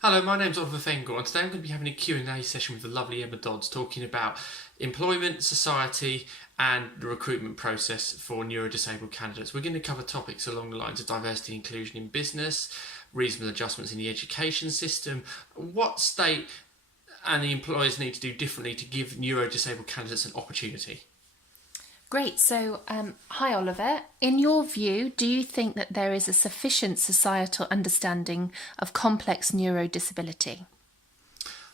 Hello, my name's Oliver Fenghour, and today I'm going to be having a Q&A session with the lovely Emma Dodds talking about employment, society and the recruitment process for neurodisabled candidates. We're going to cover topics along the lines of diversity and inclusion in business, reasonable adjustments in the education system, what state and the employers need to do differently to give neurodisabled candidates an opportunity. Great. So, hi, Oliver. In your view, do you think that there is a sufficient societal understanding of complex neurodisability?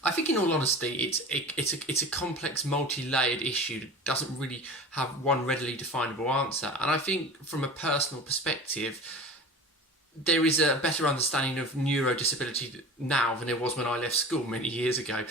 I think, in all honesty, it's a complex, multi-layered issue that doesn't really have one readily definable answer. And I think, from a personal perspective, there is a better understanding of neurodisability now than there was when I left school many years ago.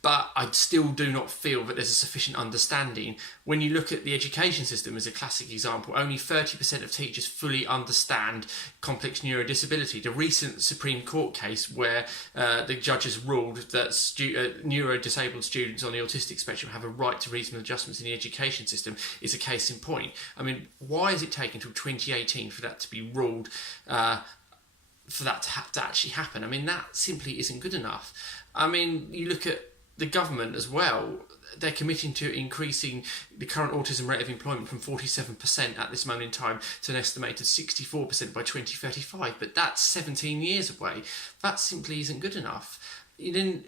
But I still do not feel that there's a sufficient understanding. When you look at the education system as a classic example, only 30% of teachers fully understand complex neurodisability. The recent Supreme Court case where the judges ruled that neurodisabled students on the autistic spectrum have a right to reasonable adjustments in the education system is a case in point. I mean, why is it taking until 2018 for that to be ruled, for that to actually happen? I mean, that simply isn't good enough. I mean, you look at the government as well, they're committing to increasing the current autism rate of employment from 47% at this moment in time to an estimated 64% by 2035. But that's 17 years away. That simply isn't good enough. Then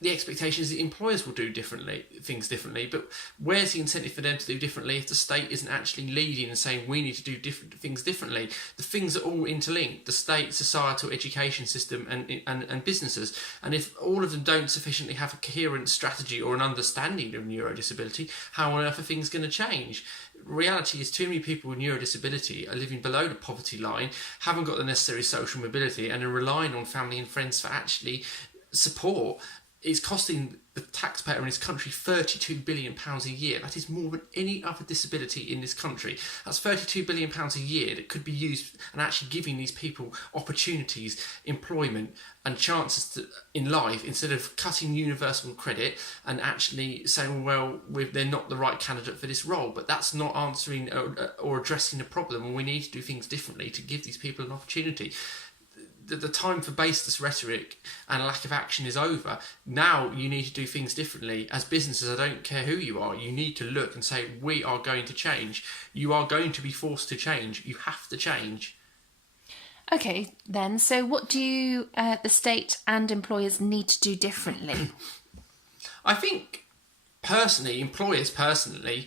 the expectation is that employers will do things differently, but where's the incentive for them to do differently if the state isn't actually leading and saying we need to do different things differently? The things are all interlinked: the state, societal, education system, and businesses. And if all of them don't sufficiently have a coherent strategy or an understanding of neurodisability, how on earth are things going to change? Reality is, too many people with neurodisability are living below the poverty line, haven't got the necessary social mobility, and are relying on family and friends for actually support. It's costing the taxpayer in this country £32 billion a year. That is more than any other disability in this country. That's £32 billion a year that could be used and actually giving these people opportunities, employment and chances in life, instead of cutting universal credit and actually saying, well, they're not the right candidate for this role. But that's not answering or addressing the problem, and we need to do things differently to give these people an opportunity. The time for baseless rhetoric and a lack of action is over. Now you need to do things differently. As businesses, I don't care who you are, you need to look and say, we are going to change. You are going to be forced to change. You have to change. Okay, then. So, what do the state and employers need to do differently? I think, employers personally,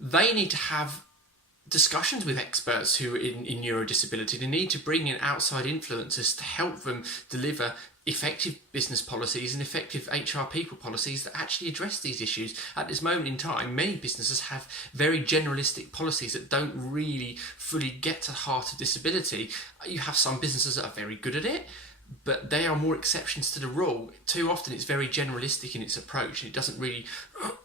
they need to have discussions with experts who are in neurodisability. They need to bring in outside influencers to help them deliver effective business policies and effective HR people policies that actually address these issues. At this moment in time, many businesses have very generalistic policies that don't really fully get to the heart of disability. You have some businesses that are very good at it, but they are more exceptions to the rule. Too often it's very generalistic in its approach, and it doesn't really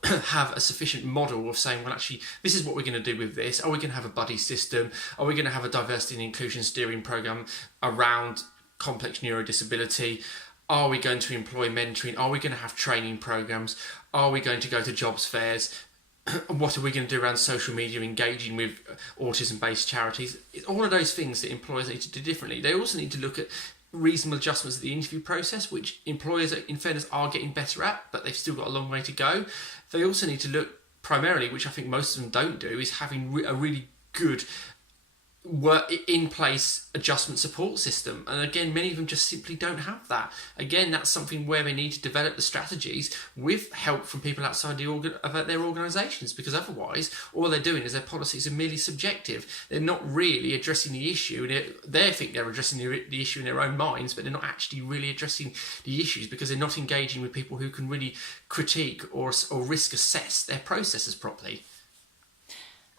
have a sufficient model of saying, well, actually, this is what we're going to do with this. Are we going to have a buddy system? Are we going to have a diversity and inclusion steering programme around complex neurodisability? Are we going to employ mentoring? Are we going to have training programmes? Are we going to go to jobs fairs? What are we going to do around social media, engaging with autism-based charities? It's all of those things that employers need to do differently. They also need to look at reasonable adjustments at the interview process, which employers, in fairness, are getting better at, but they've still got a long way to go. They also need to look primarily, which I think most of them don't do, is having a really good in place adjustment support system. And again, many of them just simply don't have that. Again, that's something where they need to develop the strategies with help from people outside their organisations, because otherwise all they're doing is their policies are merely subjective. They're not really addressing the issue, and they think they're addressing the issue in their own minds, but they're not actually really addressing the issues, because they're not engaging with people who can really critique or risk assess their processes properly.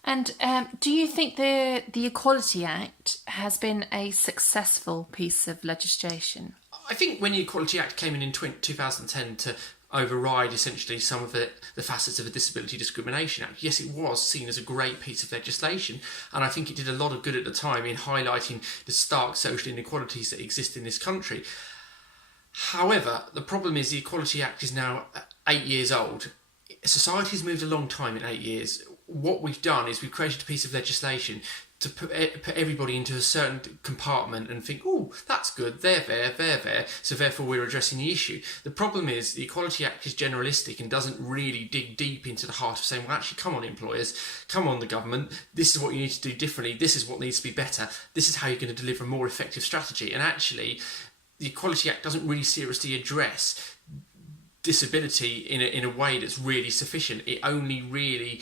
And do you think the Equality Act has been a successful piece of legislation? I think when the Equality Act came in 2010 to override essentially some of the facets of the Disability Discrimination Act, yes, it was seen as a great piece of legislation, and I think it did a lot of good at the time in highlighting the stark social inequalities that exist in this country. However, the problem is the Equality Act is now 8 years old. Society's moved a long time in 8 years. What we've done is we've created a piece of legislation to put everybody into a certain compartment and think, oh, that's good, they're there, so therefore we're addressing the issue. The problem is the Equality Act is generalistic and doesn't really dig deep into the heart of saying, well, actually, come on, employers, come on, the government, this is what you need to do differently, this is what needs to be better, this is how you're going to deliver a more effective strategy. And actually, the Equality Act doesn't really seriously address disability in a way that's really sufficient. It only really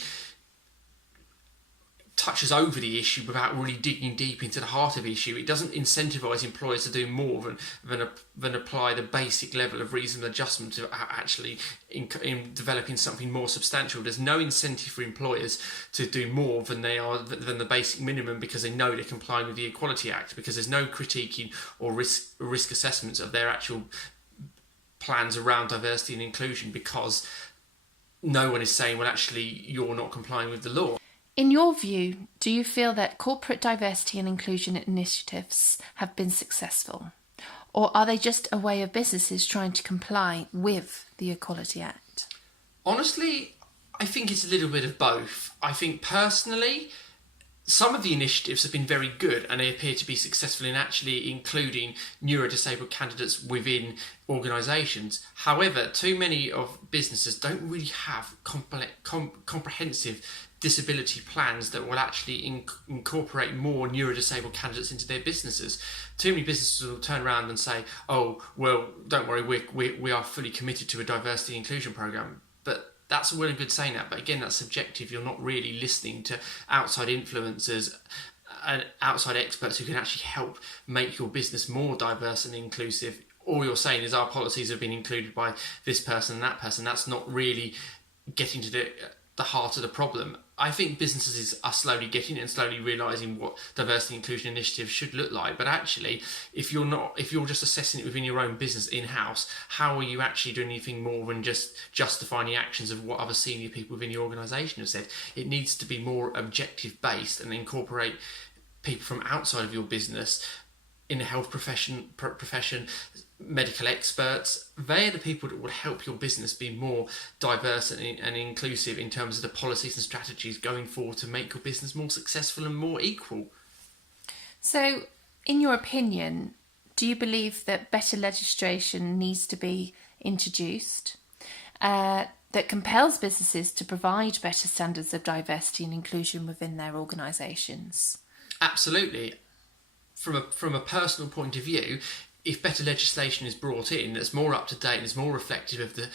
touches over the issue without really digging deep into the heart of the issue. It doesn't incentivise employers to do more than apply the basic level of reasonable adjustment to actually in developing something more substantial. There's no incentive for employers to do more than the basic minimum because they know they're complying with the Equality Act, because there's no critiquing or risk assessments of their actual plans around diversity and inclusion, because no one is saying, well, actually, you're not complying with the law. In your view, do you feel that corporate diversity and inclusion initiatives have been successful? Or are they just a way of businesses trying to comply with the Equality Act? Honestly, I think it's a little bit of both. I think personally, some of the initiatives have been very good and they appear to be successful in actually including neurodisabled candidates within organisations. However, too many of businesses don't really have comprehensive disability plans that will actually incorporate more neurodisabled candidates into their businesses. Too many businesses will turn around and say, oh, well, don't worry, we are fully committed to a diversity inclusion programme. But that's all well and good saying that, but again, that's subjective. You're not really listening to outside influencers and outside experts who can actually help make your business more diverse and inclusive. All you're saying is our policies have been included by this person and that person. That's not really getting to the heart of the problem. I think businesses are slowly getting it and slowly realising what diversity and inclusion initiatives should look like. But actually, if you're just assessing it within your own business in-house, how are you actually doing anything more than just justifying the actions of what other senior people within the organisation have said? It needs to be more objective based and incorporate people from outside of your business in the health profession, medical experts. They're the people that will help your business be more diverse and inclusive in terms of the policies and strategies going forward to make your business more successful and more equal. So, in your opinion, do you believe that better legislation needs to be introduced that compels businesses to provide better standards of diversity and inclusion within their organisations? Absolutely. From a personal point of view, if better legislation is brought in that's more up to date and is more reflective of the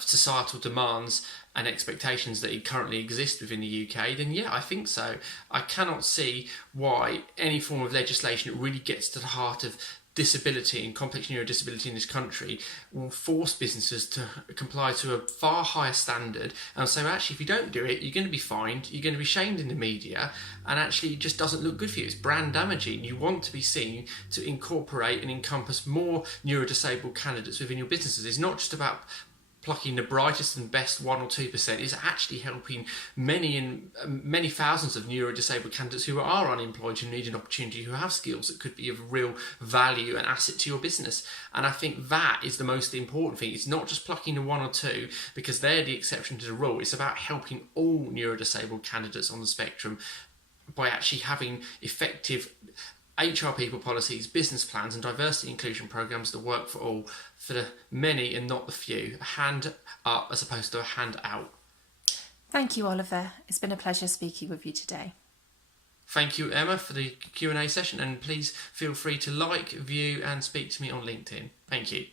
societal demands and expectations that currently exist within the UK, then yeah, I think so. I cannot see why any form of legislation that really gets to the heart of disability and complex neurodisability in this country will force businesses to comply to a far higher standard. And so actually, if you don't do it, you're going to be fined, you're going to be shamed in the media, and actually it just doesn't look good for you. It's brand damaging. You want to be seen to incorporate and encompass more neurodisabled candidates within your businesses. It's not just about plucking the brightest and best 1 or 2%. Is actually helping many thousands of neurodisabled candidates who are unemployed, who need an opportunity, who have skills that could be of real value and asset to your business. And I think that is the most important thing. It's not just plucking the 1 or 2 because they're the exception to the rule. It's about helping all neurodisabled candidates on the spectrum by actually having effective HR people policies, business plans and diversity inclusion programs that work for all, for the many and not the few. A hand up as opposed to a hand out. Thank you, Oliver. It's been a pleasure speaking with you today. Thank you, Emma, for the Q&A session, and please feel free to like, view and speak to me on LinkedIn. Thank you.